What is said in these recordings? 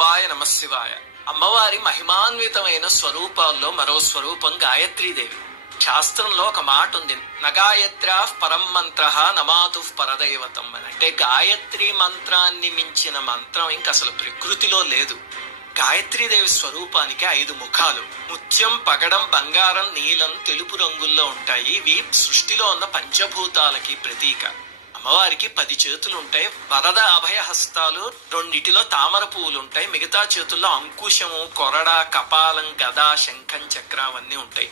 స్వరూపాయ నమశివాయ. అమ్మవారి మహిమాన్వితమైన స్వరూపాల్లో మరో స్వరూపం గాయత్రీదేవి. శాస్త్రంలో ఒక మాట ఉంది, నగాయత్రా పరం మంత్ర నమాతు పరదైవతం అని. అంటే గాయత్రి మంత్రాన్ని మించిన మంత్రం ఇంక అసలు ప్రకృతిలో లేదు. గాయత్రీదేవి స్వరూపానికి 5 ముఖాలు. ముత్యం, పగడం, బంగారం, నీలం, తెలుపు రంగుల్లో ఉంటాయి. ఇవి సృష్టిలో ఉన్న పంచభూతాలకి ప్రతీక. అమ్మవారికి 10 చేతులు ఉంటాయి. వరద అభయ హస్తాలు, 2 తామర పువ్వులు ఉంటాయి. మిగతా చేతుల్లో అంకుశము, కొరడ, కపాలం, గద, శంఖం, చక్రం అవన్నీ ఉంటాయి.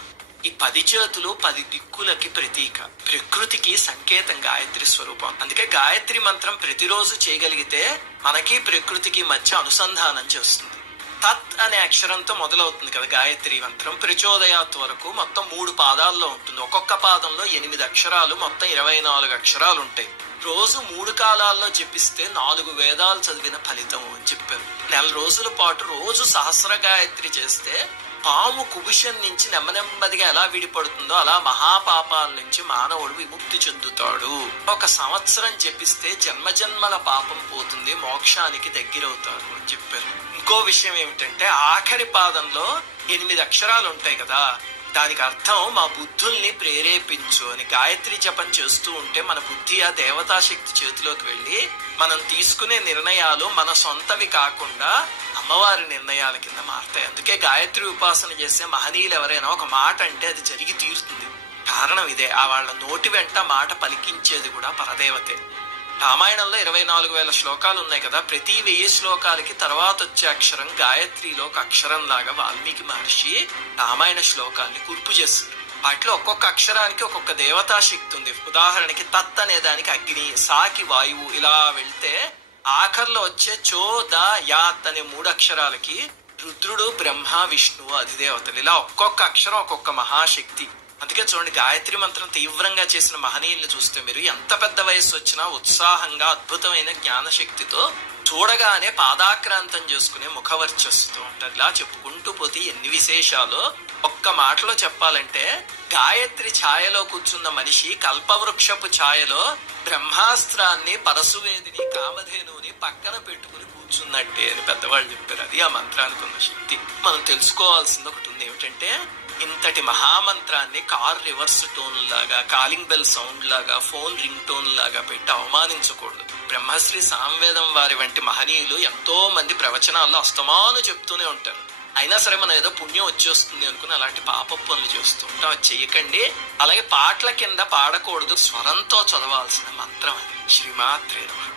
ఈ 10 చేతులు 10 దిక్కులకి ప్రతీక, ప్రకృతికి సంకేతం గాయత్రి స్వరూపం. అందుకే గాయత్రి మంత్రం ప్రతిరోజు చేయగలిగితే మనకి ప్రకృతికి మధ్య అనుసంధానం చేస్తుంది. తత్ అనే అక్షరంతో మొదలవుతుంది కదా గాయత్రి మంత్రం. ప్రచోదయాత్ వరకు మొత్తం 3 పాదాల్లో ఉంటుంది. ఒక్కొక్క పాదంలో 8 అక్షరాలు, మొత్తం 24 అక్షరాలు ఉంటాయి. రోజు 3 కాలాల్లో జపిస్తే 4 వేదాలు చదివిన ఫలితం అని చెప్పారు. 4 రోజుల పాటు రోజు సహస్ర గాయత్రి చేస్తే పాము కుబుషం నుంచి నెమ్మదిగా ఎలా విడిపడుతుందో అలా మహాపాపాల నుంచి మానవుడు విముక్తి చెందుతాడు. 1 సంవత్సరం జపిస్తే జన్మజన్మల పాపం పోతుంది, మోక్షానికి దగ్గరవుతారు అని చెప్పారు. ఇంకో విషయం ఏమిటంటే ఆఖరి పాదంలో 8 అక్షరాలు ఉంటాయి కదా, దానికి అర్థం మా బుద్ధుల్ని ప్రేరేపించు అని. గాయత్రి జపం చేస్తూ ఉంటే మన బుద్ధి ఆ దేవతాశక్తి చేతిలోకి వెళ్ళి మనం తీసుకునే నిర్ణయాలు మన సొంతవి కాకుండా అమ్మవారి నిర్ణయాల కింద మారుతాయి. అందుకే గాయత్రి ఉపాసన చేసే మహనీయులు ఎవరైనా ఒక మాట అంటే అది జరిగి తీరుతుంది. కారణం ఇదే, ఆ వాళ్ళ నోటి వెంట మాట పలికించేది కూడా పరదేవతే. రామాయణంలో 24,000 శ్లోకాలు ఉన్నాయి కదా, ప్రతి 1000 శ్లోకాలకి తర్వాత వచ్చే అక్షరం గాయత్రిలో ఒక అక్షరం లాగా వాల్మీకి మహర్షి రామాయణ శ్లోకాల్ని కూర్పు చేస్తుంది. వాటిలో ఒక్కొక్క అక్షరానికి ఒక్కొక్క దేవతా శక్తి ఉంది. ఉదాహరణకి తత్ అనే దానికి అగ్ని, సాకి వాయువు, ఇలా వెళ్తే ఆఖర్లో వచ్చే చో ద యాత్ అనే 3 అక్షరాలకి రుద్రుడు, బ్రహ్మ, విష్ణువు అధిదేవతలు. ఇలా ఒక్కొక్క అక్షరం ఒక్కొక్క మహాశక్తి. అందుకే చూడండి, గాయత్రి మంత్రం తీవ్రంగా చేసిన మహనీయుల్ని చూస్తే మీరు ఎంత పెద్ద వయసు వచ్చినా ఉత్సాహంగా అద్భుతమైన జ్ఞానశక్తితో చూడగానే పాదాక్రాంతం చేసుకునే ముఖవర్చస్సుతో ఉంటారు. ఇలా చెప్పుకుంటూ పోతే ఎన్ని విశేషాలు. ఒక్క మాటలో చెప్పాలంటే గాయత్రి ఛాయలో కూర్చున్న మనిషి కల్పవృక్షపు ఛాయలో బ్రహ్మాస్త్రాన్ని, పరశువేదిని, కామధేనుని పక్కన పెట్టుకుని కూర్చున్నట్టే అని పెద్దవాళ్ళు చెప్పారు. అది ఆ మంత్రానికి ఉన్న శక్తి. మనం తెలుసుకోవాల్సింది ఒకటి ఉంది, ఏమిటంటే ఇంతటి మహామంత్రాన్ని కార్ రివర్స్ టోన్ లాగా, కాలింగ్ బెల్ సౌండ్ లాగా, ఫోన్ రింగ్ టోన్ లాగా పెట్టి అవమానించకూడదు. బ్రహ్మశ్రీ సామవేదం వారి వంటి మహనీయులు ఎంతో మంది ప్రవచనాల్లో అస్తమాను చెప్తూనే ఉంటారు. అయినా సరే మనం ఏదో పుణ్యం వచ్చేస్తుంది అనుకుని అలాంటి పాప పనులు చేస్తూ ఉంటాం. అది చెయ్యకండి. అలాగే పాటల కింద పాడకూడదు, స్వరంతో చదవాల్సిన మంత్రం అది. శ్రీమాత్రే నమః.